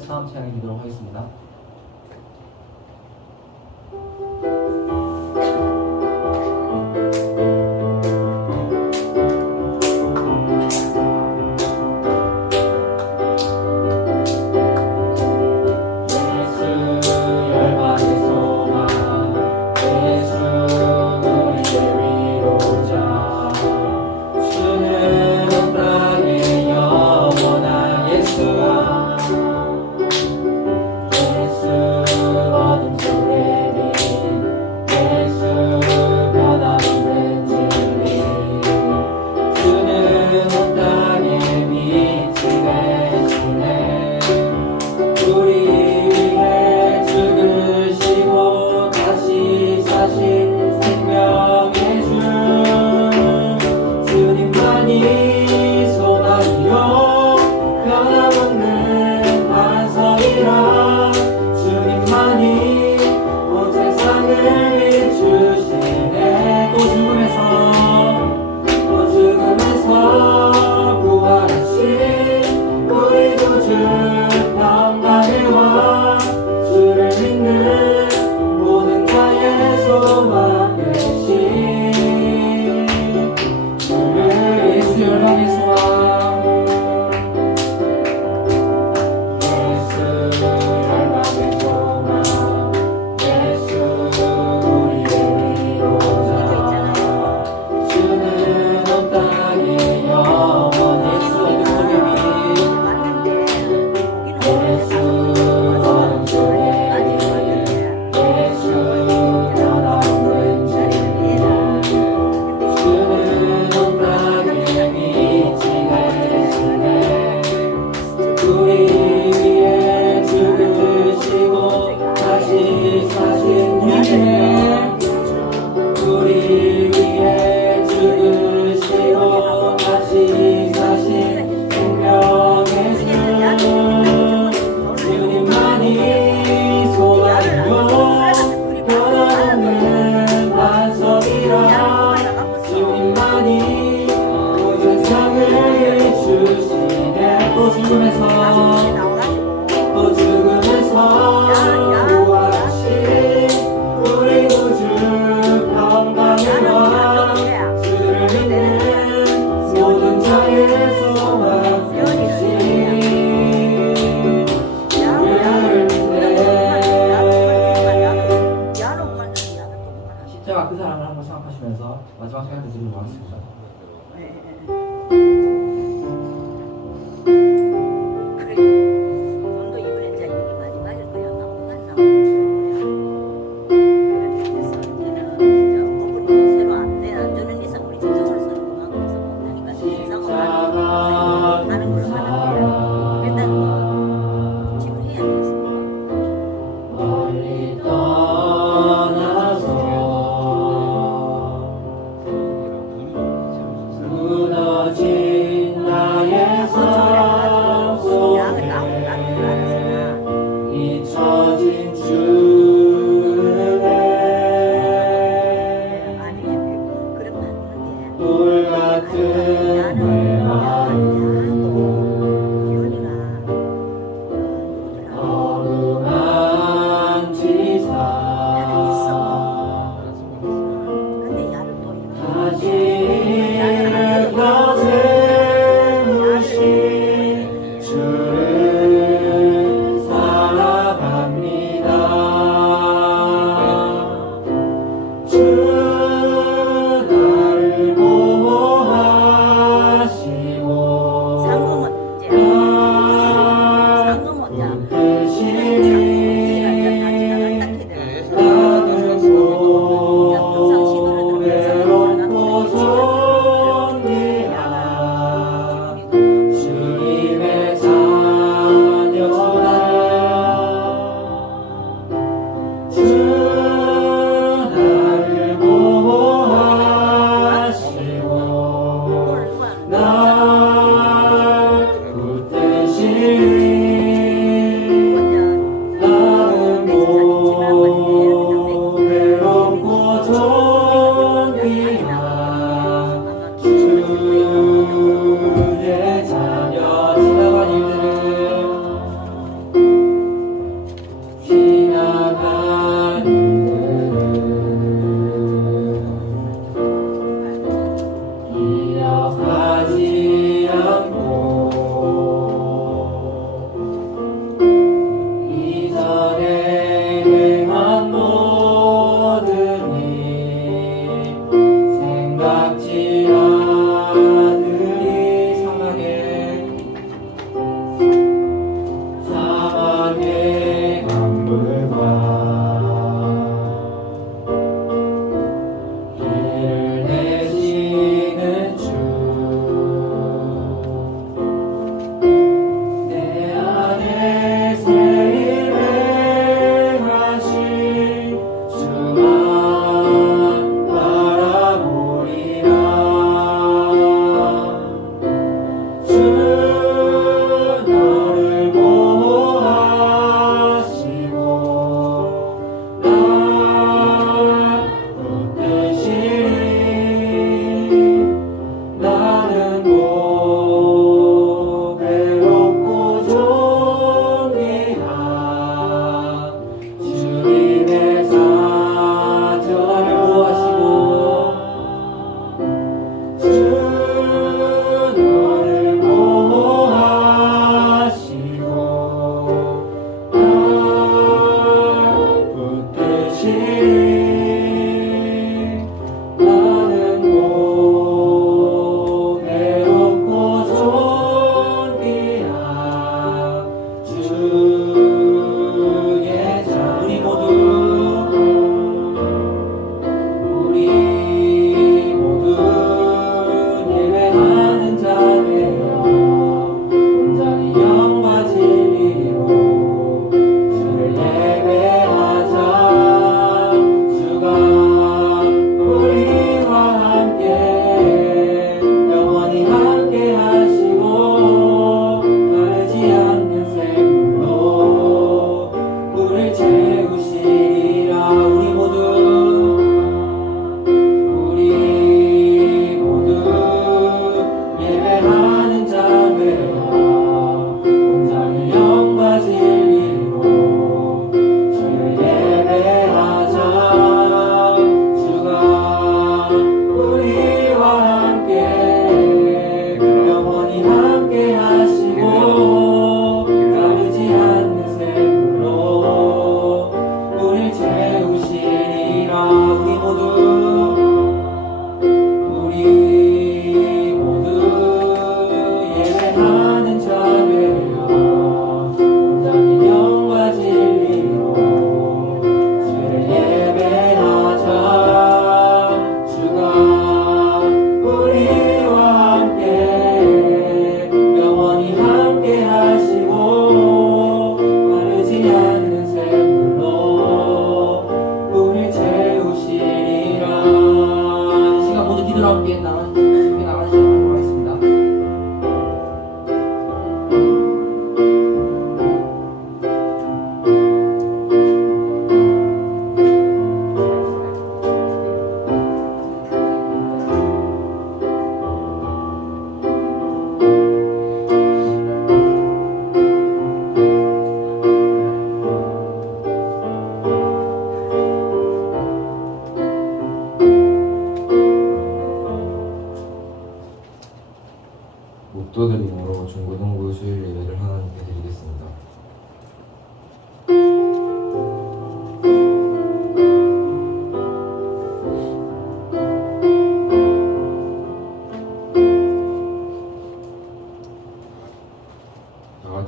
기도하면서 함께 찬양해 주도록 하겠습니다. 주시네 또 궁금해서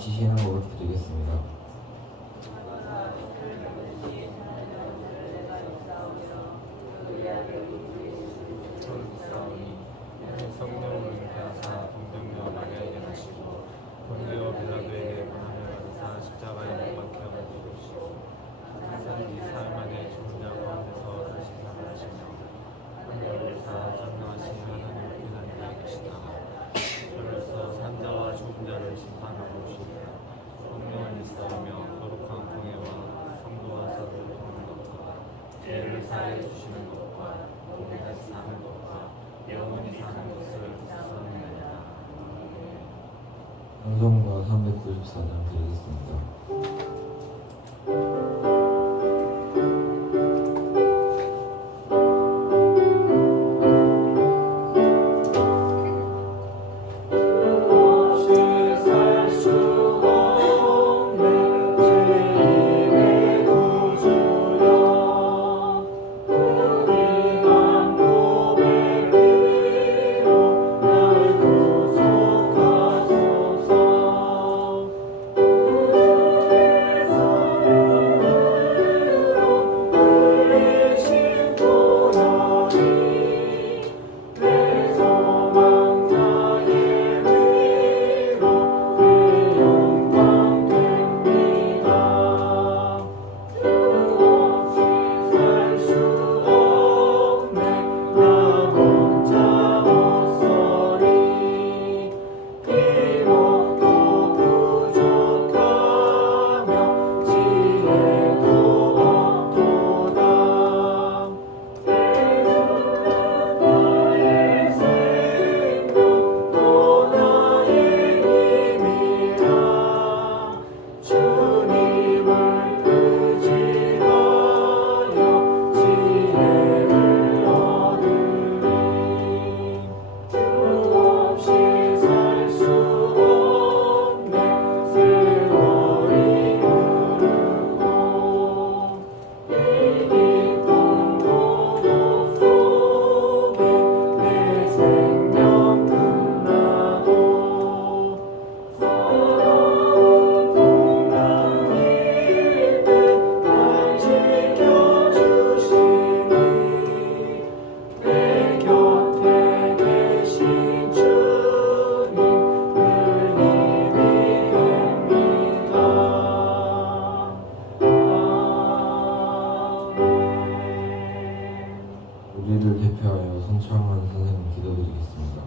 같이 신앙으로 드리겠습니다. 성령을 배하사 동정녀 마리아에게 하시고 본디오 빌라도에게 고난을 받으사 십자가에 못 박혀 죽으시고 사흘 뒤 사흘 만에 죽은 자 가운데서 다시 살아나시며 하늘에서 전능하신 하나님의 편한 계시다. 저로서 산자와 죽은 자를 심판하러 오시리라. 성령을 믿사오며 거룩한 공예와 성도와 사도를 돕는 것과 죄를 사하여 주시는 것과 몸이 사는 것과 영원히 사는 것을 선언합니다. 찬송가 394장 드리겠습니다. 우리를 대표하여 선창한 선생님 기도드리겠습니다.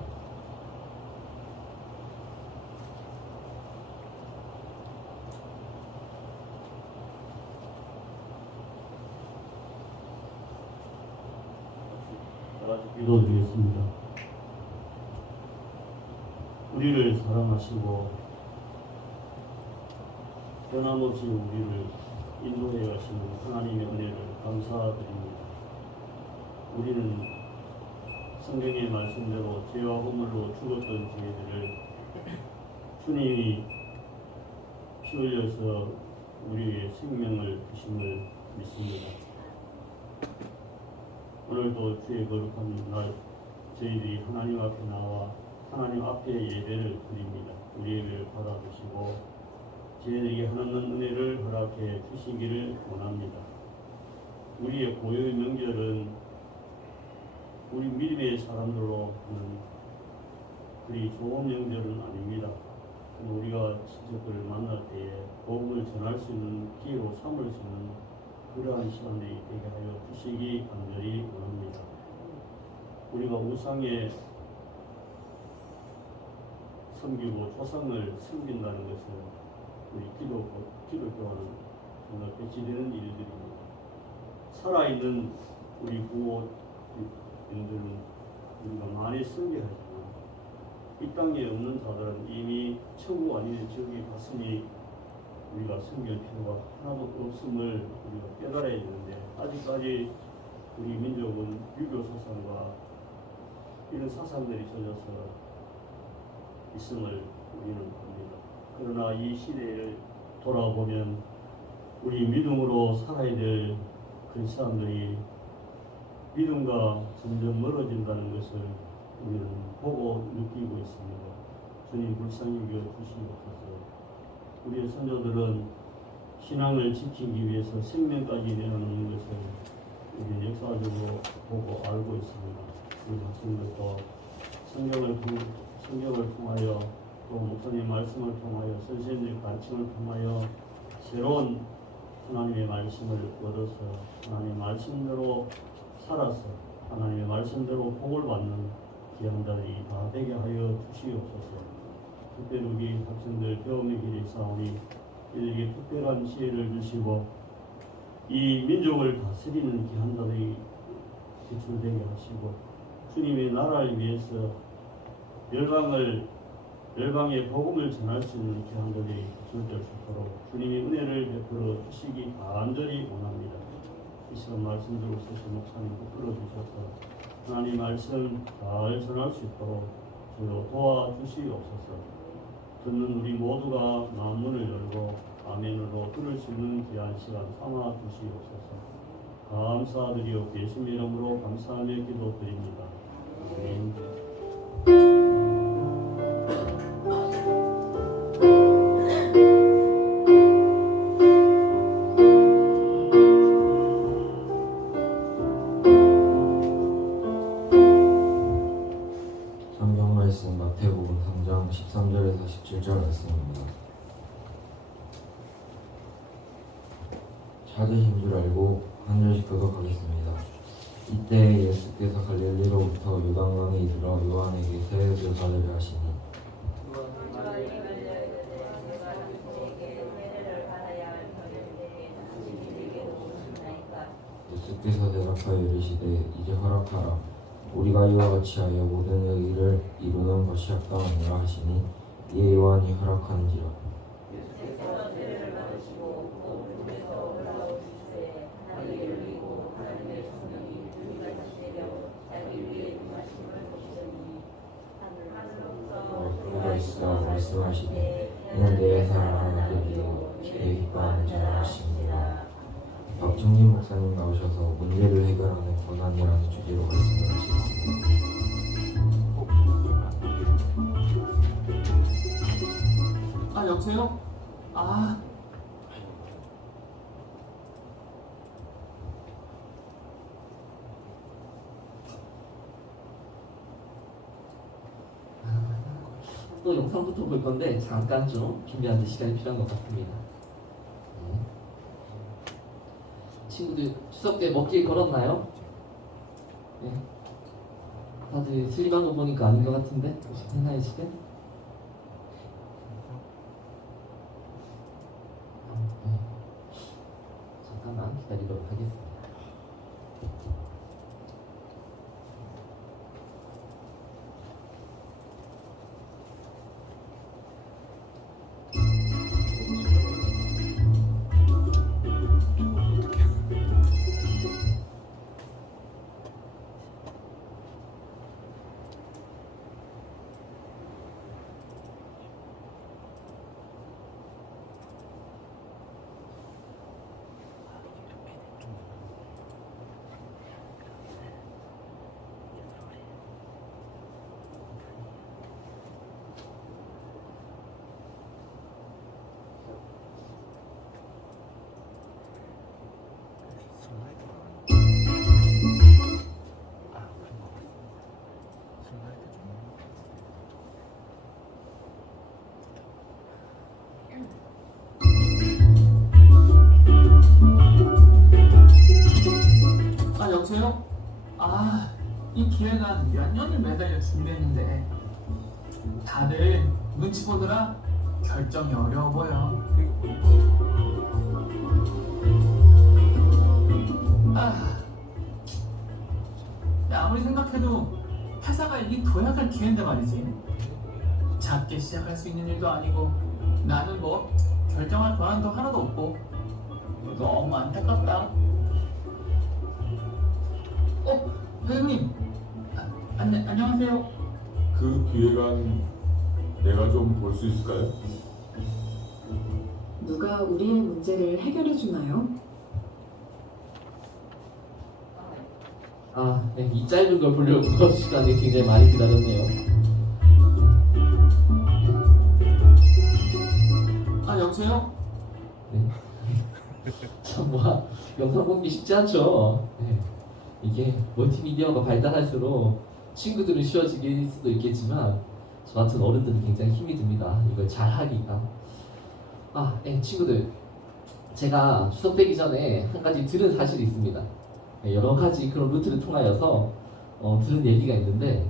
다같이 기도드리겠습니다. 우리를 사랑하시고 변함없이 우리를 인도해 가시는 하나님의 은혜를 감사드립니다. 우리는 성경의 말씀대로 죄와 허물로 죽었던 죄들을 주님이 피 흘려서 우리의 생명을 주심을 믿습니다. 오늘도 주의 거룩한 날 저희들이 하나님 앞에 나와 하나님 앞에 예배를 드립니다. 우리 예배를 받아주시고 저희들에게 하나님 은혜를 허락해 주시기를 원합니다. 우리의 고유의 명절은 우리 믿음의 사람들로 하는 그리 좋은 명절은 아닙니다. 우리가 친척들을 만날 때에 복음을 전할 수 있는 기회로 삼을 수 있는 그러한 시간들이 되게 하여 주시기 간절히 원합니다. 우리가 우상에 섬기고 조상을 섬긴다는 것은 우리 기독교와는 정말 배치되는 일들입니다. 살아있는 우리 구호인들은 우리가 많이 섬겨하지만 이 땅에 없는 자들은 이미 천국 아닌 저기 갔으니 우리가 섬길 필요가 하나도 없음을 우리가 깨달아야 되는데 아직까지 우리 민족은 유교 사상과 이런 사상들이 젖어서 있음을 우리는 봅니다. 그러나 이 시대를 돌아보면 우리 믿음으로 살아야 될 그 사람들이 믿음과 점점 멀어진다는 것을 우리는 보고 느끼고 있습니다. 주님 불쌍히 여겨 주시옵소서. 우리의 선조들은 신앙을 지키기 위해서 생명까지 내놓는 것을 우리 역사적으로 보고 알고 있습니다. 우리 학생들도 성경을 통하여 또 목사님 말씀을 통하여 선생님의 가르침을 통하여 새로운 하나님의 말씀을 얻어서 하나님의 말씀대로 살아서 하나님의 말씀대로 복을 받는 귀한 자들이 다 되게 하여 주시옵소서. 특별히 우리 학생들 배움의 길이 있사오니 이들에게 특별한 지혜를 주시고 이 민족을 다스리는 귀한 자들이 기출되게 하시고 주님의 나라를 위해서 열방의 복음을 전할 수 있는 귀한 자들이 기출될 수 있도록 주님의 은혜를 베풀어 주시기 간절히 원합니다. 이 시간 말씀 들고 있으신 목사님 붙들어 주셔서 하나님 말씀 잘 전할 수 있도록 저로 도와주시옵소서. 듣는 우리 모두가 마음 문을 열고 아멘으로 들을 수 있는 귀한 시간 삼아 주시옵소서. 감사드리오 예수님 이름으로 감사하며 기도드립니다. 아멘. 성경 말씀 마태복음 3장 13절에서 17절 말씀입니다. 찾으신 줄 알고 한 절씩 교독하겠습니다. 이때 예수께서 갈릴리로부터 요단강에 이르러 요한에게 세례를 받으려 하시니 예수께서 대답하여 이르시되 이제 허락하라. 우리가 이와 같이 하여 모든 의를 이루는 것이 합당하니라 하시니 이에 요한이 허락하는지라. 그가 있어 말씀하시되 이는 내 사랑하는 아들이요 기대 기뻐하는 자라 하시니라. 박정진 목사님 나오셔서 문제를 해결하는 권한이라는 주제로 말씀을 하시겠습니다. 여보세요? 또 영상부터 볼 건데 잠깐 좀 준비하는 데 시간이 필요한 것 같습니다. 친구들 추석 때 먹길 걸었나요? 네. 다들 슬림한 거 보니까 아닌 것 같은데 혹시 했나요 지금? 네. 잠깐만 기다리도록 하겠습니다. 여보세요? 이 기회가 몇 년을 매달려 준비했는데 다들 눈치 보느라 결정이 어려워 보여. 아무리 생각해도 회사가 이게 도약할 기회인데 말이지. 작게 시작할 수 있는 일도 아니고 나는 뭐 결정할 권한도 하나도 없고 너무 안타깝다. 회장님, 안녕하세요. 그 기획안 내가 좀 볼 수 있을까요? 누가 우리의 문제를 해결해 주나요? 네, 이 짧은 걸 보려고 시간이 굉장히 많이 기다렸네요. 고쳐요? 네. 참, 영상 보기 쉽지 않죠. 네. 이게 멀티미디어가 발달할수록 친구들은 쉬워지길 수도 있겠지만 저 같은 어른들은 굉장히 힘이 듭니다. 이걸 잘 하기가. 네, 친구들. 제가 추석 되기 전에 한 가지 들은 사실이 있습니다. 네, 여러 가지 그런 루트를 통하여서 들은 얘기가 있는데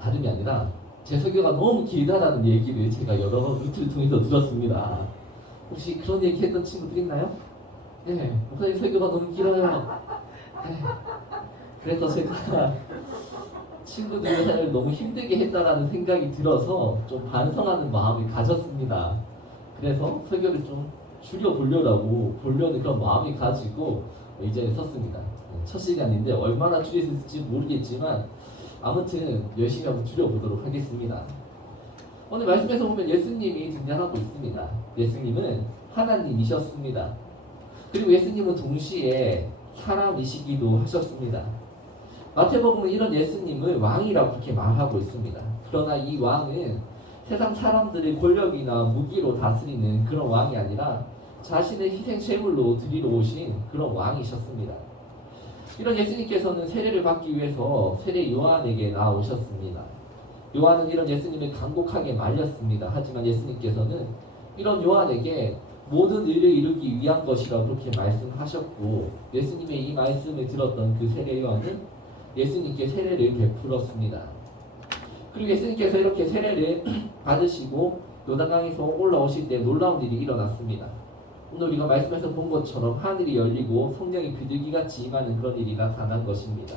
다름이 아니라 제 설교가 너무 길다라는 얘기를 제가 여러 루트를 통해서 들었습니다. 혹시 그런 얘기 했던 친구들 있나요? 네, 목사님 설교가 너무 길어요. 네. 그래서 제가 친구들을 너무 힘들게 했다라는 생각이 들어서 좀 반성하는 마음을 가졌습니다. 그래서 설교를 좀 줄여보려는 그런 마음이 가지고 이 자리에 섰습니다. 첫 시간인데 얼마나 줄일 수 있을지 모르겠지만 아무튼 열심히 한번 줄여보도록 하겠습니다. 오늘 말씀에서 보면 예수님이 등장하고 있습니다. 예수님은 하나님이셨습니다. 그리고 예수님은 동시에 사람이시기도 하셨습니다. 마태복음은 이런 예수님을 왕이라고 그렇게 말하고 있습니다. 그러나 이 왕은 세상 사람들의 권력이나 무기로 다스리는 그런 왕이 아니라 자신의 희생 제물로 드리러 오신 그런 왕이셨습니다. 이런 예수님께서는 세례를 받기 위해서 세례 요한에게 나오셨습니다. 요한은 이런 예수님을 간곡하게 말렸습니다. 하지만 예수님께서는 이런 요한에게 모든 일을 이루기 위한 것이라고 그렇게 말씀하셨고 예수님의 이 말씀을 들었던 그 세례 요한은 예수님께 세례를 베풀었습니다. 그리고 예수님께서 이렇게 세례를 받으시고 요단강에서 올라오실 때 놀라운 일이 일어났습니다. 오늘 우리가 말씀에서 본 것처럼 하늘이 열리고 성령이 비둘기같이 임하는 그런 일이 나타난 것입니다.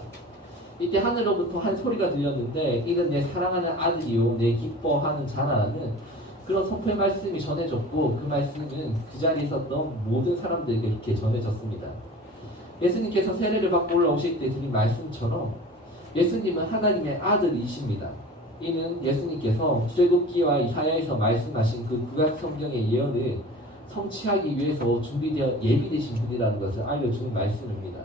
이때 하늘로부터 한 소리가 들렸는데 이는 내 사랑하는 아들이요 내 기뻐하는 자라는 그런 선포의 말씀이 전해졌고 그 말씀은 그 자리에 있었던 모든 사람들에게 이렇게 전해졌습니다. 예수님께서 세례를 받고 올라오실 때 드린 말씀처럼 예수님은 하나님의 아들이십니다. 이는 예수님께서 출애굽기와 이사야에서 말씀하신 그 구약 성경의 예언을 성취하기 위해서 준비되어 예비되신 분이라는 것을 알려주는 말씀입니다.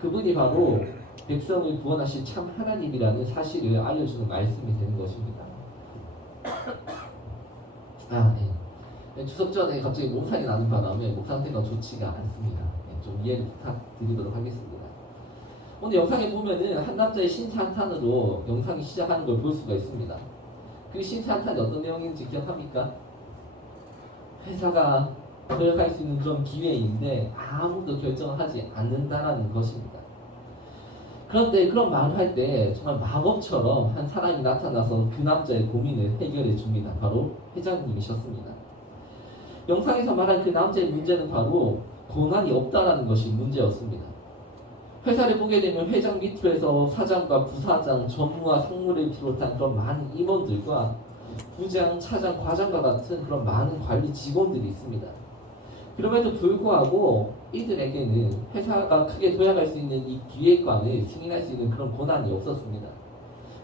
그분이 바로 백성을 구원하실 참 하나님이라는 사실을 알려주는 말씀이 되는 것입니다. 네. 추석 전에 갑자기 몸살이 나는 바람에 목 상태가 좋지가 않습니다. 네, 좀 이해를 부탁드리도록 하겠습니다. 오늘 영상에 보면은 한 남자의 신사한탄으로 영상이 시작하는 걸 볼 수가 있습니다. 그 신사한탄이 어떤 내용인지 기억합니까? 회사가 도약할 수 있는 그런 기회인데 아무도 결정을 하지 않는다라는 것입니다. 그런데 그런 말을 할 때 정말 마법처럼 한 사람이 나타나서 그 남자의 고민을 해결해 줍니다. 바로 회장님이셨습니다. 영상에서 말한 그 남자의 문제는 바로 권한이 없다라는 것이 문제였습니다. 회사를 보게 되면 회장 밑으로서 사장과 부사장, 전무와 상무를 비롯한 그런 많은 임원들과 부장, 차장, 과장과 같은 그런 많은 관리 직원들이 있습니다. 그럼에도 불구하고 이들에게는 회사가 크게 도약할 수 있는 이 기획관을 승인할 수 있는 그런 권한이 없었습니다.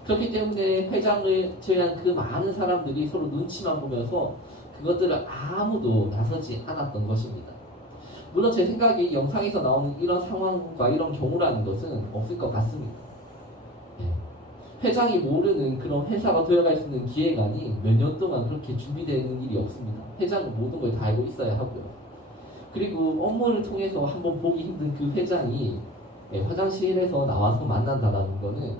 그렇기 때문에 회장을 제외한 그 많은 사람들이 서로 눈치만 보면서 그것들을 아무도 나서지 않았던 것입니다. 물론 제 생각에 이 영상에서 나오는 이런 상황과 이런 경우라는 것은 없을 것 같습니다. 회장이 모르는 그런 회사가 도약할 수 있는 기획안이 몇 년 동안 그렇게 준비되는 일이 없습니다. 회장은 모든 걸 다 알고 있어야 하고요. 그리고 업무를 통해서 한번 보기 힘든 그 회장이 화장실에서 나와서 만난다는 것은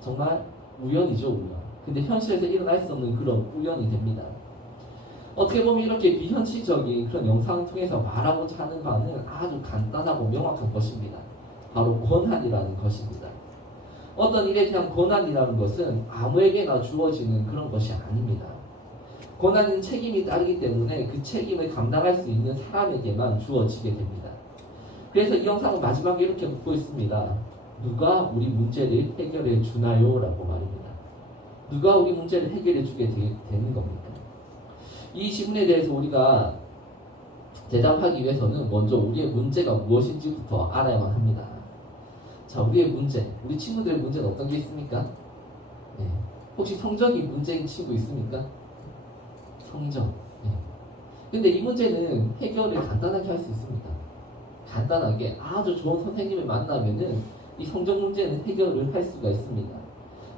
정말 우연이죠, 우연. 근데 현실에서 일어날 수 없는 그런 우연이 됩니다. 어떻게 보면 이렇게 비현실적인 그런 영상을 통해서 말하고자 하는 바는 아주 간단하고 명확한 것입니다. 바로 권한이라는 것입니다. 어떤 일에 대한 권한이라는 것은 아무에게나 주어지는 그런 것이 아닙니다. 권한은 책임이 따르기 때문에 그 책임을 감당할 수 있는 사람에게만 주어지게 됩니다. 그래서 이 영상은 마지막에 이렇게 묻고 있습니다. 누가 우리 문제를 해결해 주나요? 라고 말입니다. 누가 우리 문제를 해결해 주게 되는 겁니까? 이 질문에 대해서 우리가 대답하기 위해서는 먼저 우리의 문제가 무엇인지부터 알아야만 합니다. 자, 우리의 문제, 우리 친구들의 문제는 어떤 게 있습니까? 네. 혹시 성적이 문제인 친구 있습니까? 성적. 네. 근데 이 문제는 해결을 간단하게 할 수 있습니다. 간단하게 아주 좋은 선생님을 만나면은 이 성적 문제는 해결을 할 수가 있습니다.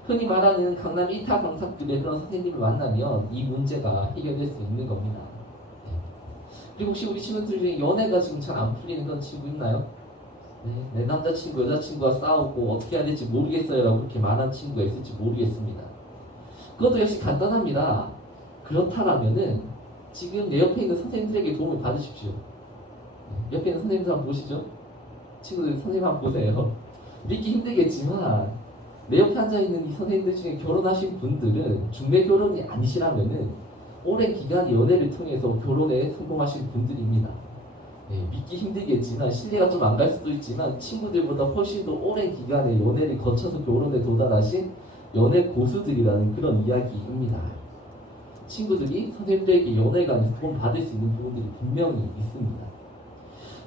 흔히 말하는 강남 이타 강사급의 그런 선생님을 만나면 이 문제가 해결될 수 있는 겁니다. 네. 그리고 혹시 우리 친구들 중에 연애가 지금 잘 안 풀리는 그런 친구 있나요? 네, 내 남자친구, 여자친구와 싸우고 어떻게 해야 될지 모르겠어요 라고 그렇게 말한 친구가 있을지 모르겠습니다. 그것도 역시 간단합니다. 그렇다라면은 지금 내 옆에 있는 선생님들에게 도움을 받으십시오. 옆에 있는 선생님들 한번 보시죠. 친구들 선생님 한번 보세요. 믿기 힘들겠지만 내 옆에 앉아있는 이 선생님들 중에 결혼하신 분들은 중매 결혼이 아니시라면은 오랜 기간 연애를 통해서 결혼에 성공하신 분들입니다. 믿기 힘들겠지만 신뢰가 좀 안 갈 수도 있지만 친구들보다 훨씬 더 오랜 기간의 연애를 거쳐서 결혼에 도달하신 연애 고수들이라는 그런 이야기입니다. 친구들이 선생님들에게 연애관에서 도움 받을 수 있는 부분들이 분명히 있습니다.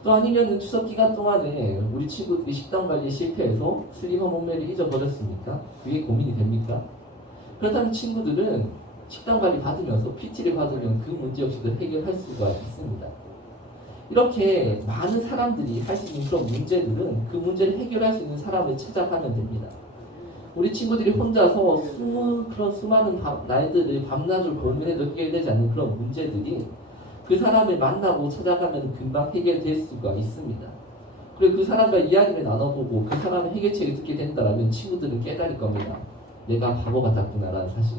또 아니면은 추석 기간 동안에 우리 친구들이 식단 관리에 실패해서 슬림한 몸매를 잊어버렸습니까? 그게 고민이 됩니까? 그렇다면 친구들은 식단 관리 받으면서 PT를 받으면 그 문제 역시도 해결할 수가 있습니다. 이렇게 많은 사람들이 할 수 있는 그런 문제들은 그 문제를 해결할 수 있는 사람을 찾아가면 됩니다. 우리 친구들이 혼자서 그런 수많은 날들을 밤낮을 고민해도 해결되지 않는 그런 문제들이 그 사람을 만나고 찾아가면 금방 해결될 수가 있습니다. 그리고 그 사람과 이야기를 나눠보고 그 사람의 해결책을 듣게 된다면 친구들은 깨달을 겁니다. 내가 바보 같았구나라는 사실.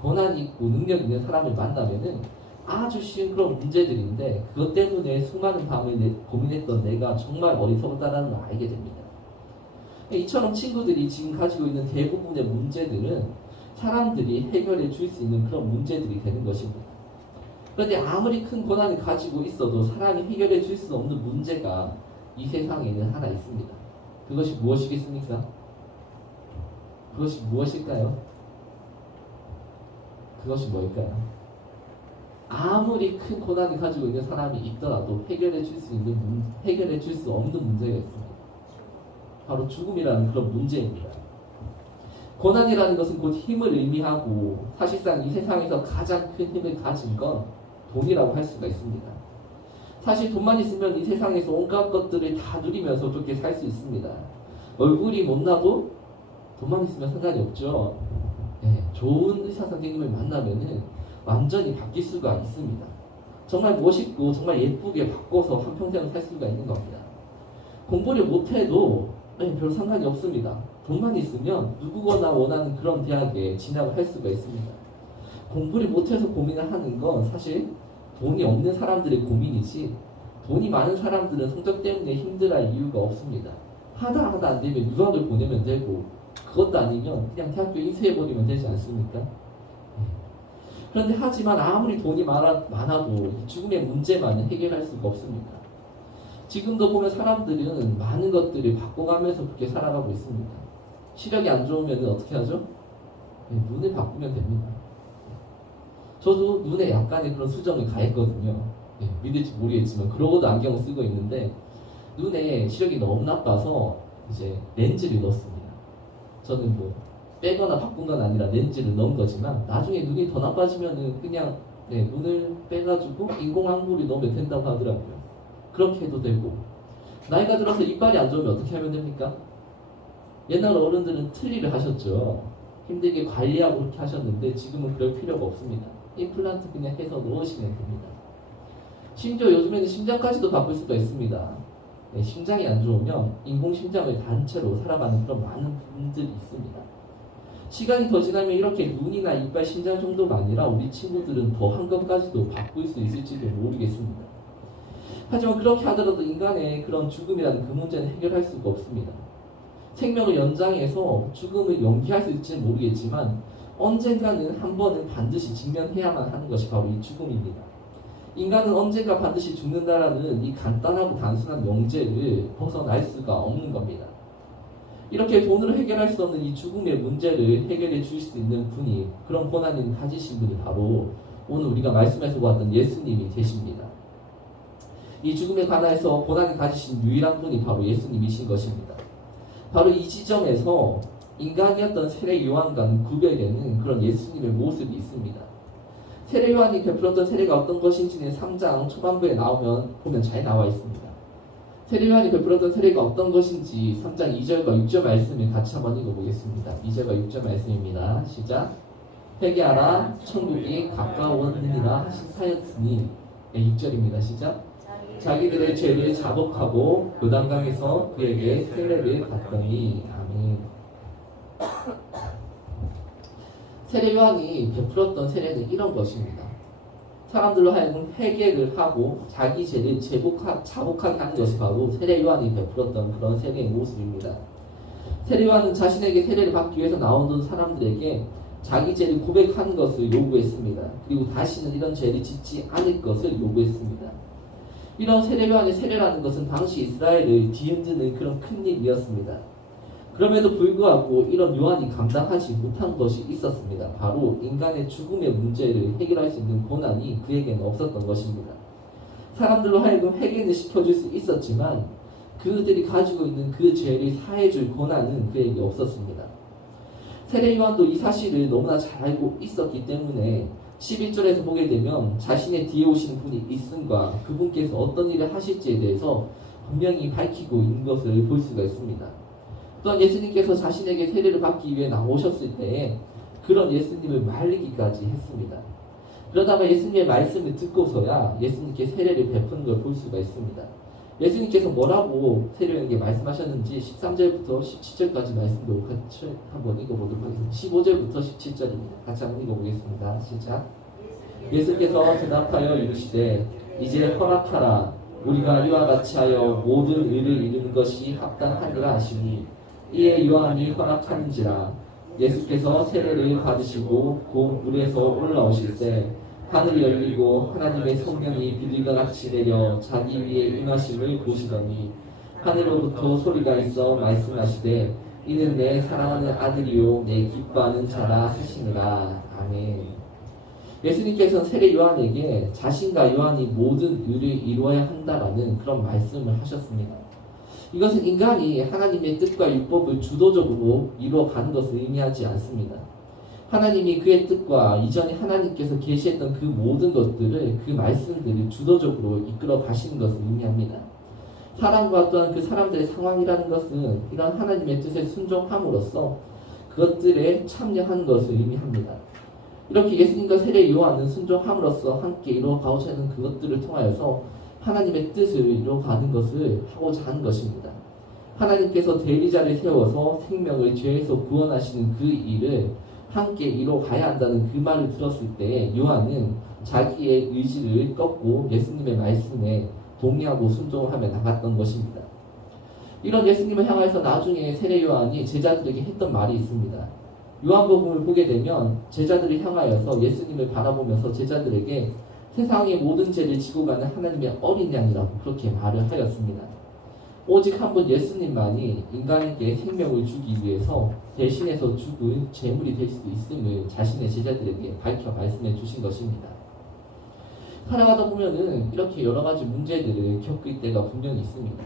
권한이 있고 능력 있는 사람을 만나면은 아주 쉬운 그런 문제들인데 그것 때문에 수많은 밤을 고민했던 내가 정말 어리석었다는 걸 알게 됩니다. 이처럼 친구들이 지금 가지고 있는 대부분의 문제들은 사람들이 해결해 줄 수 있는 그런 문제들이 되는 것입니다. 그런데 아무리 큰 권한을 가지고 있어도 사람이 해결해 줄 수 없는 문제가 이 세상에는 하나 있습니다. 그것이 무엇이겠습니까? 그것이 무엇일까요? 그것이 뭘까요? 아무리 큰 고난을 가지고 있는 사람이 있더라도 해결해 줄 수 없는 문제가 있습니다. 바로 죽음이라는 그런 문제입니다. 고난이라는 것은 곧 힘을 의미하고 사실상 이 세상에서 가장 큰 힘을 가진 건 돈이라고 할 수가 있습니다. 사실 돈만 있으면 이 세상에서 온갖 것들을 다 누리면서 그렇게 살 수 있습니다. 얼굴이 못나도 돈만 있으면 상관이 없죠. 좋은 의사 선생님을 만나면은 완전히 바뀔 수가 있습니다. 정말 멋있고 정말 예쁘게 바꿔서 한평생을 살 수가 있는 겁니다. 공부를 못해도 별 상관이 없습니다. 돈만 있으면 누구거나 원하는 그런 대학에 진학을 할 수가 있습니다. 공부를 못해서 고민을 하는 건 사실 돈이 없는 사람들의 고민이지 돈이 많은 사람들은 성적 때문에 힘들어할 이유가 없습니다. 하다 안 되면 유학을 보내면 되고 그것도 아니면 그냥 대학교 인수해버리면 되지 않습니까? 그런데 하지만 아무리 돈이 많아도 죽음의 문제만은 해결할 수가 없습니다. 지금도 보면 사람들은 많은 것들을 바꿔가면서 그렇게 살아가고 있습니다. 시력이 안 좋으면 어떻게 하죠? 눈을 바꾸면 됩니다. 저도 눈에 약간의 그런 수정을 가했거든요. 믿을지 모르겠지만 그러고도 안경을 쓰고 있는데 눈에 시력이 너무 나빠서 이제 렌즈를 넣었습니다. 저는 뭐 빼거나 바꾼 건 아니라 렌즈를 넣은 거지만 나중에 눈이 더 나빠지면은 그냥 눈을 빼가지고 인공항물을 넣으면 된다고 하더라고요. 그렇게 해도 되고 나이가 들어서 이빨이 안 좋으면 어떻게 하면 됩니까? 옛날 어른들은 틀니를 하셨죠. 힘들게 관리하고 그렇게 하셨는데 지금은 그럴 필요가 없습니다. 임플란트 그냥 해서 넣으시면 됩니다. 심지어 요즘에는 심장까지도 바꿀 수가 있습니다. 심장이 안 좋으면 인공심장을 단체로 살아가는 그런 많은 분들이 있습니다. 시간이 더 지나면 이렇게 눈이나 이빨, 심장 정도가 아니라 우리 친구들은 더 한 것까지도 바꿀 수 있을지도 모르겠습니다. 하지만 그렇게 하더라도 인간의 그런 죽음이라는 그 문제는 해결할 수가 없습니다. 생명을 연장해서 죽음을 연기할 수 있을지는 모르겠지만 언젠가는 한 번은 반드시 직면해야만 하는 것이 바로 이 죽음입니다. 인간은 언젠가 반드시 죽는다라는 이 간단하고 단순한 명제를 벗어날 수가 없는 겁니다. 이렇게 돈으로 해결할 수 없는 이 죽음의 문제를 해결해 주실 수 있는 분이 그런 권한을 가지신 분이 바로 오늘 우리가 말씀에서 보았던 예수님이 되십니다. 이 죽음에 관해서 권한을 가지신 유일한 분이 바로 예수님이신 것입니다. 바로 이 지점에서 인간이었던 세례 요한과는 구별되는 그런 예수님의 모습이 있습니다. 세례 요한이 베풀었던 세례가 어떤 것인지는 3장 초반부에 보면 잘 나와 있습니다. 세례 요한이 베풀었던 세례가 어떤 것인지 3장 2절과 6절 말씀을 같이 한번 읽어보겠습니다. 2절과 6절 말씀입니다. 시작. 회개하라 천국이 가까웠느니라 하신 사였으니 6절입니다. 시작. 자기들의 죄를 자복하고 요단강에서 그에게 세례를 받더니. 아멘. 세례 요한이 베풀었던 세례는 이런 것입니다. 사람들로 하여금 회개를 하고 자기 죄를 자복하게 하는 것이 바로 세례 요한이 베풀었던 그런 세례의 모습입니다. 세례 요한은 자신에게 세례를 받기 위해서 나오는 사람들에게 자기 죄를 고백하는 것을 요구했습니다. 그리고 다시는 이런 죄를 짓지 않을 것을 요구했습니다. 이런 세례 요한의 세례라는 것은 당시 이스라엘을 뒤흔드는 그런 큰 일이었습니다. 그럼에도 불구하고 이런 요한이 감당하지 못한 것이 있었습니다. 바로 인간의 죽음의 문제를 해결할 수 있는 권한이 그에게는 없었던 것입니다. 사람들로 하여금 회개는 시켜줄 수 있었지만 그들이 가지고 있는 그 죄를 사해줄 권한은 그에게 없었습니다. 세례 요한도 이 사실을 너무나 잘 알고 있었기 때문에 11절에서 보게 되면 자신의 뒤에 오시는 분이 있음과 그분께서 어떤 일을 하실지에 대해서 분명히 밝히고 있는 것을 볼 수가 있습니다. 또한 예수님께서 자신에게 세례를 받기 위해 나오셨을 때에 그런 예수님을 말리기까지 했습니다. 그러다가 예수님의 말씀을 듣고서야 예수님께 세례를 베푸는 걸 볼 수가 있습니다. 예수님께서 뭐라고 세례에게 말씀하셨는지 13절부터 17절까지 말씀도 같이 한번 읽어보도록 하겠습니다. 15절부터 17절입니다. 같이 한번 읽어보겠습니다. 시작. 예수께서 대답하여 이르시되 이제 허락하라. 우리가 이와 같이 하여 모든 의를 이루는 것이 합당하니라 하시니 이에 요한이 허락하는지라. 예수께서 세례를 받으시고 곧 물에서 올라오실 때 하늘이 열리고 하나님의 성령이 비둘기와 같이 내려 자기 위에 임하심을 보시더니 하늘로부터 소리가 있어 말씀하시되 이는 내 사랑하는 아들이요 내 기뻐하는 자라 하시니라. 아멘. 예수님께서는 세례 요한에게 자신과 요한이 모든 의를 이루어야 한다라는 그런 말씀을 하셨습니다. 이것은 인간이 하나님의 뜻과 율법을 주도적으로 이루어가는 것을 의미하지 않습니다. 하나님이 그의 뜻과 이전에 하나님께서 계시했던 그 모든 것들을 그 말씀들을 주도적으로 이끌어 가시는 것을 의미합니다. 사람과 또한 그 사람들의 상황이라는 것은 이런 하나님의 뜻에 순종함으로써 그것들에 참여하는 것을 의미합니다. 이렇게 예수님과 세례 요한은 순종함으로써 함께 이루어가고자 하는 그것들을 통하여서 하나님의 뜻을 이루어가는 것을 하고자 하는 것입니다. 하나님께서 대리자를 세워서 생명을 죄에서 구원하시는 그 일을 함께 이루어가야 한다는 그 말을 들었을 때 요한은 자기의 의지를 꺾고 예수님의 말씀에 동의하고 순종을 하며 나갔던 것입니다. 이런 예수님을 향해서 나중에 세례 요한이 제자들에게 했던 말이 있습니다. 요한복음을 보게 되면 제자들을 향하여서 예수님을 바라보면서 제자들에게 세상의 모든 죄를 지고 가는 하나님의 어린 양이라고 그렇게 말을 하였습니다. 오직 한 분 예수님만이 인간에게 생명을 주기 위해서 대신해서 죽은 제물이 될 수도 있음을 자신의 제자들에게 밝혀 말씀해 주신 것입니다. 살아가다 보면은 이렇게 여러 가지 문제들을 겪을 때가 분명히 있습니다.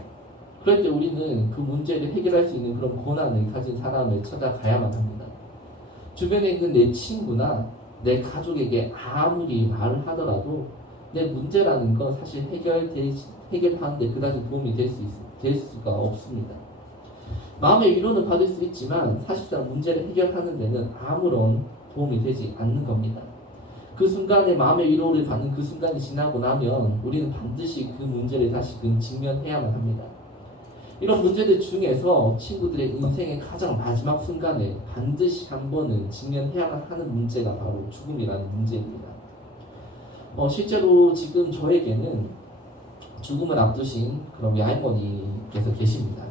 그럴 때 우리는 그 문제를 해결할 수 있는 그런 권한을 가진 사람을 찾아가야만 합니다. 주변에 있는 내 친구나 내 가족에게 아무리 말을 하더라도 내 문제라는 건 사실 해결하는데 그다지 도움이 될 수가 없습니다. 마음의 위로는 받을 수 있지만 사실상 문제를 해결하는 데는 아무런 도움이 되지 않는 겁니다. 그 순간에 마음의 위로를 받는 그 순간이 지나고 나면 우리는 반드시 그 문제를 다시금 직면해야만 합니다. 이런 문제들 중에서 친구들의 인생의 가장 마지막 순간에 반드시 한 번은 직면해야만 하는 문제가 바로 죽음이라는 문제입니다. 실제로 지금 저에게는 죽음을 앞두신 그런 우리 할머니께서 계십니다.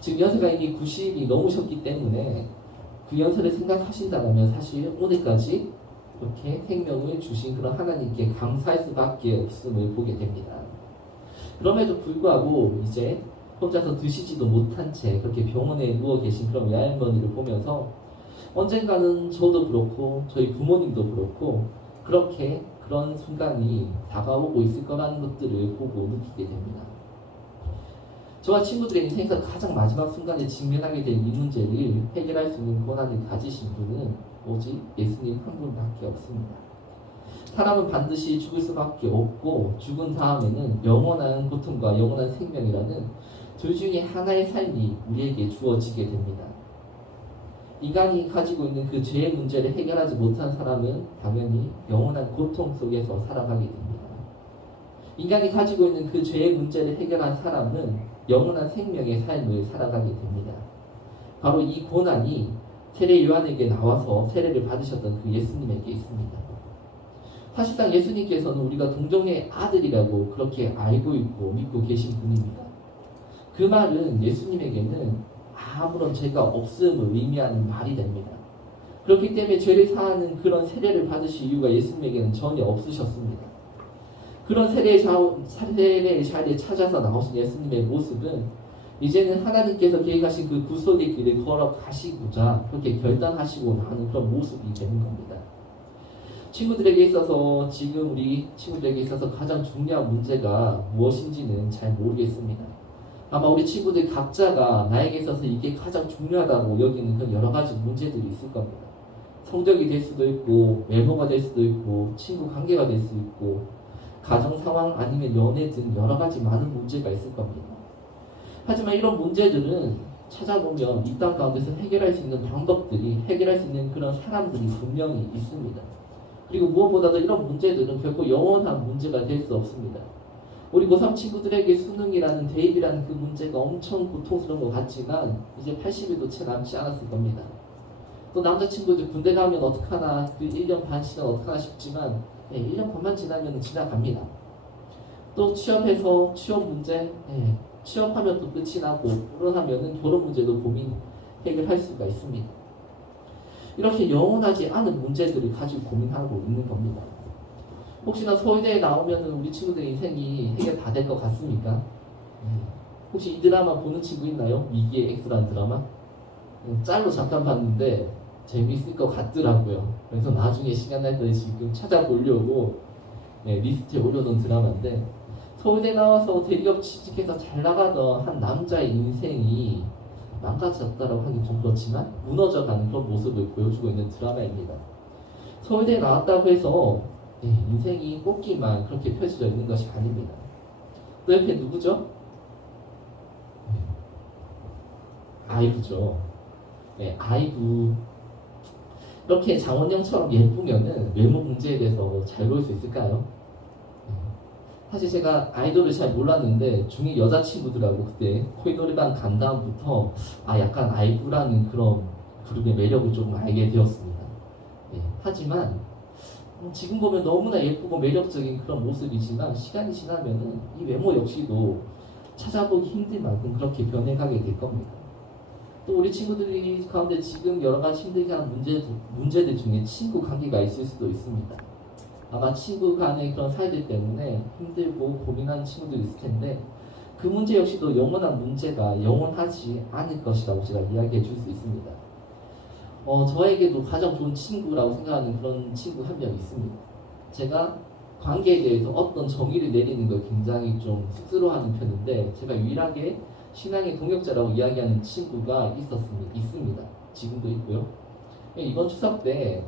지금 연세가 이미 90이 넘으셨기 때문에 그 연세를 생각하신다면 사실 오늘까지 이렇게 생명을 주신 그런 하나님께 감사할 수밖에 없음을 보게 됩니다. 그럼에도 불구하고 이제 혼자서 드시지도 못한 채 그렇게 병원에 누워 계신 그런 외할머니를 보면서 언젠가는 저도 그렇고 저희 부모님도 그렇고 그렇게 그런 순간이 다가오고 있을 거라는 것들을 보고 느끼게 됩니다. 저와 친구들의 인생에서 가장 마지막 순간에 직면하게 된 이 문제를 해결할 수 있는 권한을 가지신 분은 오직 예수님 한 분밖에 없습니다. 사람은 반드시 죽을 수밖에 없고 죽은 다음에는 영원한 고통과 영원한 생명이라는 둘 중에 하나의 삶이 우리에게 주어지게 됩니다. 인간이 가지고 있는 그 죄의 문제를 해결하지 못한 사람은 당연히 영원한 고통 속에서 살아가게 됩니다. 인간이 가지고 있는 그 죄의 문제를 해결한 사람은 영원한 생명의 삶을 살아가게 됩니다. 바로 이 고난이 세례 요한에게 나와서 세례를 받으셨던 그 예수님에게 있습니다. 사실상 예수님께서는 우리가 동정의 아들이라고 그렇게 알고 있고 믿고 계신 분입니다. 그 말은 예수님에게는 아무런 죄가 없음을 의미하는 말이 됩니다. 그렇기 때문에 죄를 사하는 그런 세례를 받으실 이유가 예수님에게는 전혀 없으셨습니다. 그런 세례의 자리에 찾아서 나오신 예수님의 모습은 이제는 하나님께서 계획하신 그 구속의 길을 걸어가시고자 그렇게 결단하시고 나는 그런 모습이 되는 겁니다. 친구들에게 있어서 지금 우리 친구들에게 있어서 가장 중요한 문제가 무엇인지는 잘 모르겠습니다. 아마 우리 친구들 각자가 나에게 있어서 이게 가장 중요하다고 여기는 그런 여러 가지 문제들이 있을 겁니다. 성적이 될 수도 있고 외모가 될 수도 있고 친구 관계가 될 수 있고 가정 상황 아니면 연애 등 여러 가지 많은 문제가 있을 겁니다. 하지만 이런 문제들은 찾아보면 이 땅 가운데서 해결할 수 있는 방법들이 해결할 수 있는 그런 사람들이 분명히 있습니다. 그리고 무엇보다도 이런 문제들은 결코 영원한 문제가 될 수 없습니다. 우리 고3 친구들에게 수능이라는 대입이라는 그 문제가 엄청 고통스러운 것 같지만 이제 80일도 채 남지 않았을 겁니다. 또 남자친구들 군대 가면 어떡하나 그 1년 반 시간 어떡하나 싶지만 1년 반만 지나면 지나갑니다. 또 취업해서 취업 문제 취업하면 또 끝이 나고 결혼하면은 결혼 문제도 고민 해결할 수가 있습니다. 이렇게 영원하지 않은 문제들을 가지고 고민하고 있는 겁니다. 혹시나 서울대에 나오면 우리 친구들의 인생이 해결 다 될 것 같습니까? 혹시 이 드라마 보는 친구 있나요? 위기의 X라는 드라마? 짤로 잠깐 봤는데 재미있을 것 같더라고요. 그래서 나중에 시간 날 때 지금 찾아보려고 리스트에 올려놓은 드라마인데 서울대 나와서 대기업 취직해서 잘 나가던 한 남자의 인생이 망가졌다라고 하긴 좀 그렇지만 무너져가는 그런 모습을 보여주고 있는 드라마입니다. 서울대에 나왔다고 해서 인생이 꽃기만 그렇게 펼쳐져 있는 것이 아닙니다. 또 옆에 누구죠? 아이브죠. 아이브. 이렇게 장원영처럼 예쁘면은 외모 문제에 대해서 잘 보일 수 있을까요? 사실 제가 아이돌을 잘 몰랐는데 중2 여자친구들하고 그때 코이 노래방 간 다음부터 약간 아이브라는 그런 그룹의 매력을 조금 알게 되었습니다. 하지만 지금 보면 너무나 예쁘고 매력적인 그런 모습이지만 시간이 지나면은 이 외모 역시도 찾아보기 힘들 만큼 그렇게 변해가게 될 겁니다. 또 우리 친구들이 가운데 지금 여러 가지 힘들게 하는 문제들 중에 친구 관계가 있을 수도 있습니다. 아마 친구 간의 그런 사이들 때문에 힘들고 고민하는 친구들이 있을 텐데 그 문제 역시도 영원한 문제가 영원하지 않을 것이라고 제가 이야기해 줄 수 있습니다. 저에게도 가장 좋은 친구라고 생각하는 그런 친구 한 명 있습니다. 제가 관계에 대해서 어떤 정의를 내리는 걸 굉장히 좀 쑥스러워하는 편인데 제가 유일하게 신앙의 동역자라고 이야기하는 친구가 있습니다. 지금도 있고요. 이번 추석 때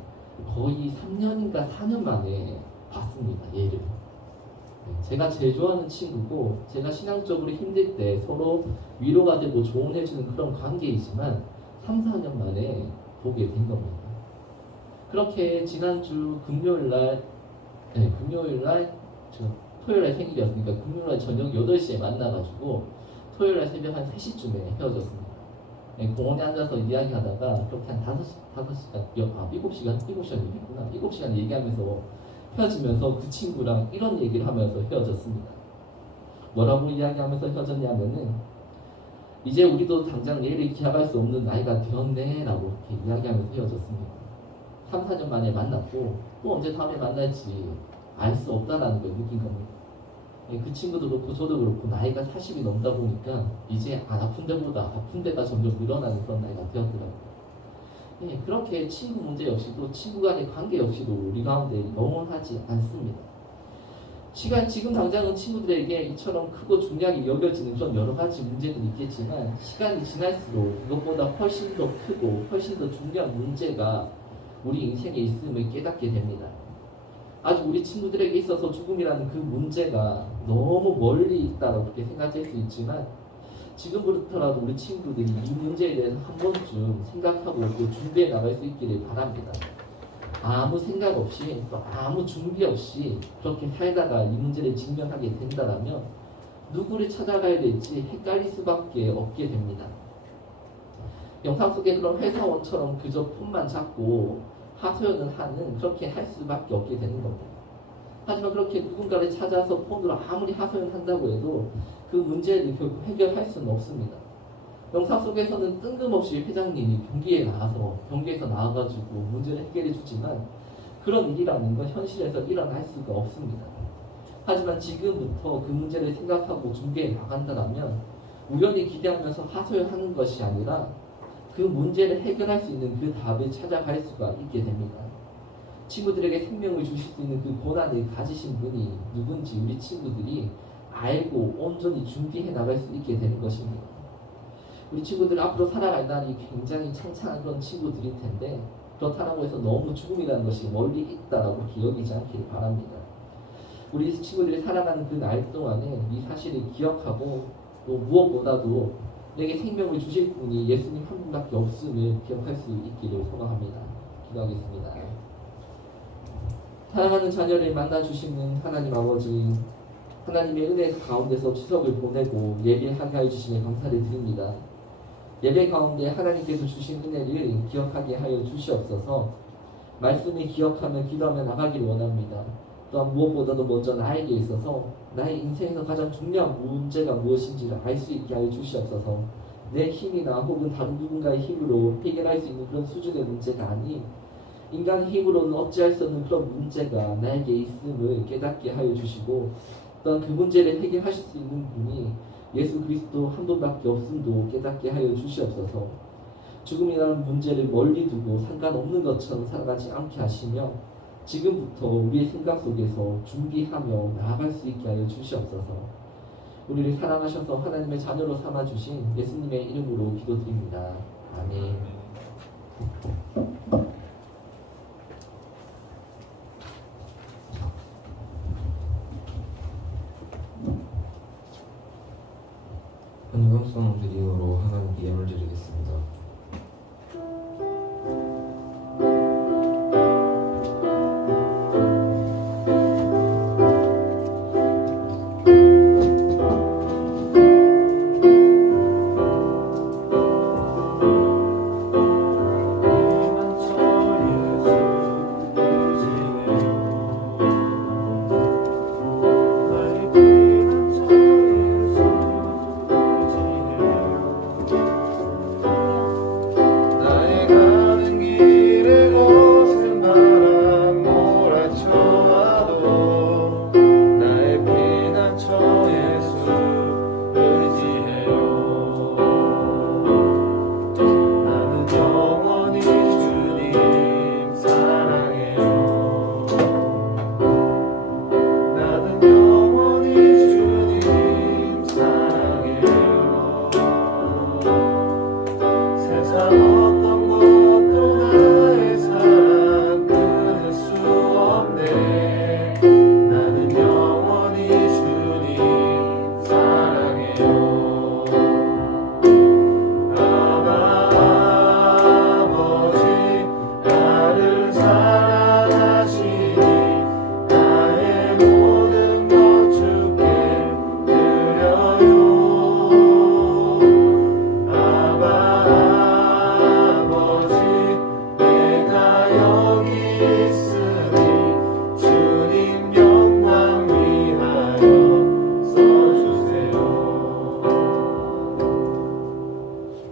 거의 3년인가 4년 만에 봤습니다. 얘를. 제가 제일 좋아하는 친구고 제가 신앙적으로 힘들 때 서로 위로가 되고 조언해주는 그런 관계이지만 3, 4년 만에 보게 된 겁니다. 그렇게 지난주 금요일날 토요일날 생일이었으니까 금요일날 저녁 8시에 만나가지고 토요일날 새벽 한 3시쯤에 헤어졌습니다. 공원에 앉아서 이야기하다가 그렇게 한 7시간 얘기했구나. 7시간 얘기하면서 헤어지면서 그 친구랑 이런 얘기를 하면서 헤어졌습니다. 뭐라고 이야기하면서 헤어졌냐면은 이제 우리도 당장 얘를 기약할 수 없는 나이가 되었네 라고 이렇게 이야기하면서 헤어졌습니다. 3, 4년 만에 만났고 또 언제 다음에 만날지 알 수 없다라는 걸 느낀 겁니다. 그 친구도 그렇고 저도 그렇고 나이가 40이 넘다 보니까 이제 아픈 데보다 아픈 데가 점점 늘어나는 그런 나이가 되었더라고요. 그렇게 친구 문제 역시도 친구 간의 관계 역시도 우리 가운데 영원하지 않습니다. 지금 당장은 친구들에게 이처럼 크고 중요하게 여겨지는 그런 여러 가지 문제들이 있겠지만 시간이 지날수록 이것보다 훨씬 더 크고 훨씬 더 중요한 문제가 우리 인생에 있음을 깨닫게 됩니다. 아직 우리 친구들에게 있어서 죽음이라는 그 문제가 너무 멀리 있다고 그렇게 생각할 수 있지만 지금부터라도 우리 친구들이 이 문제에 대해서 한 번쯤 생각하고 또 준비해 나갈 수 있기를 바랍니다. 아무 생각 없이 또 아무 준비 없이 그렇게 살다가 이 문제를 직면하게 된다면 누구를 찾아가야 될지 헷갈릴 수밖에 없게 됩니다. 영상 속에 그런 회사원처럼 그저 폰만 잡고 하소연을 하는 그렇게 할 수밖에 없게 되는 겁니다. 하지만 그렇게 누군가를 찾아서 폰으로 아무리 하소연을 한다고 해도 그 문제를 결국 해결할 수는 없습니다. 영상 속에서는 뜬금없이 회장님이 경기에서 나와가지고 문제를 해결해 주지만 그런 일이라는 건 현실에서 일어날 수가 없습니다. 하지만 지금부터 그 문제를 생각하고 준비해 나간다면 우연히 기대하면서 하소연하는 것이 아니라 그 문제를 해결할 수 있는 그 답을 찾아갈 수가 있게 됩니다. 친구들에게 생명을 주실 수 있는 그 고난을 가지신 분이 누군지 우리 친구들이 알고 온전히 준비해 나갈 수 있게 되는 것입니다. 우리 친구들 앞으로 살아갈 날이 굉장히 창창한 그런 친구들일 텐데 그렇다고 해서 너무 죽음이라는 것이 멀리 있다라고 기억이지 않기를 바랍니다. 우리 친구들이 살아가는 그 날 동안에 이 사실을 기억하고 또 무엇보다도 내게 생명을 주실 분이 예수님 한 분밖에 없음을 기억할 수 있기를 소망합니다. 기도하겠습니다. 사랑하는 자녀를 만나주시는 하나님 아버지, 하나님의 은혜 가운데서 추석을 보내고 예배하게 하여 주시면 감사를 드립니다. 예배 가운데 하나님께서 주신 은혜를 기억하게 하여 주시옵소서. 말씀을 기억하며 기도하며 나가기를 원합니다. 또한 무엇보다도 먼저 나에게 있어서 나의 인생에서 가장 중요한 문제가 무엇인지를 알 수 있게 하여 주시옵소서. 내 힘이나 혹은 다른 누군가의 힘으로 해결할 수 있는 그런 수준의 문제가 아닌 인간의 힘으로는 어찌할 수 없는 그런 문제가 나에게 있음을 깨닫게 하여 주시고 또한 그 문제를 해결하실 수 있는 분이 예수 그리스도 한 분밖에 없음도 깨닫게 하여 주시옵소서. 죽음이라는 문제를 멀리 두고 상관없는 것처럼 살아가지 않게 하시며 지금부터 우리의 생각 속에서 준비하며 나아갈 수 있게 하여 주시옵소서. 우리를 사랑하셔서 하나님의 자녀로 삼아주신 예수님의 이름으로 기도드립니다. 아멘. 헌금성 드림으로 하나님께 예물 드리겠습니다.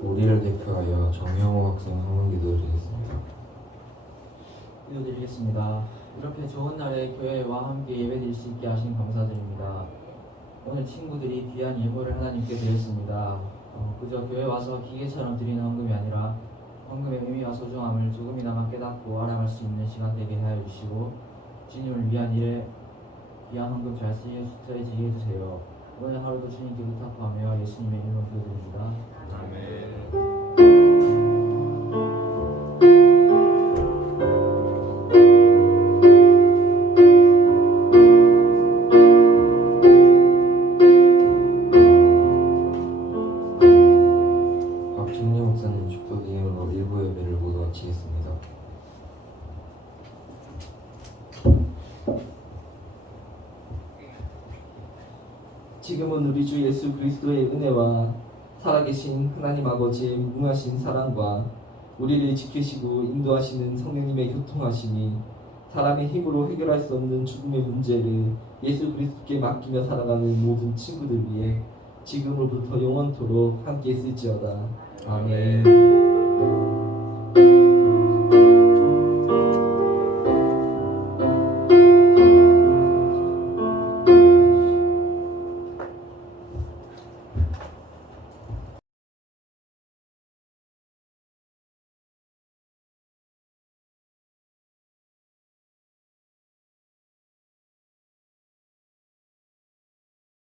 우리를 대표하여 정형호 학생 한번 기도드리겠습니다. 기도드리겠습니다. 이렇게 좋은 날에 교회와 함께 예배드릴 수 있게 하신 감사드립니다. 오늘 친구들이 귀한 예물을 하나님께 드렸습니다. 그저 교회 와서 기계처럼 드리는 헌금이 아니라 헌금의 의미와 소중함을 조금이나마 깨닫고 알아갈 수 있는 시간 되게 하여 주시고 주님을 위한 일에 귀한 헌금 잘 쓰여지게 해주세요. 오늘 하루도 주님께 부탁하며 예수님의 이름으로 기도드립니다. 아멘. 박준리 목사님 축도 기념으로 일부 예배를 모두 마치겠습니다. 지금은 우리 주 예수 그리스도의 은혜와 살아계신 하나님 아버지의 무궁하신 사랑과 우리를 지키시고 인도하시는 성령님의 교통하심이 사람의 힘으로 해결할 수 없는 죽음의 문제를 예수 그리스도께 맡기며 살아가는 모든 친구들 위해 지금으로부터 영원토록 함께 있을지어다. 아멘.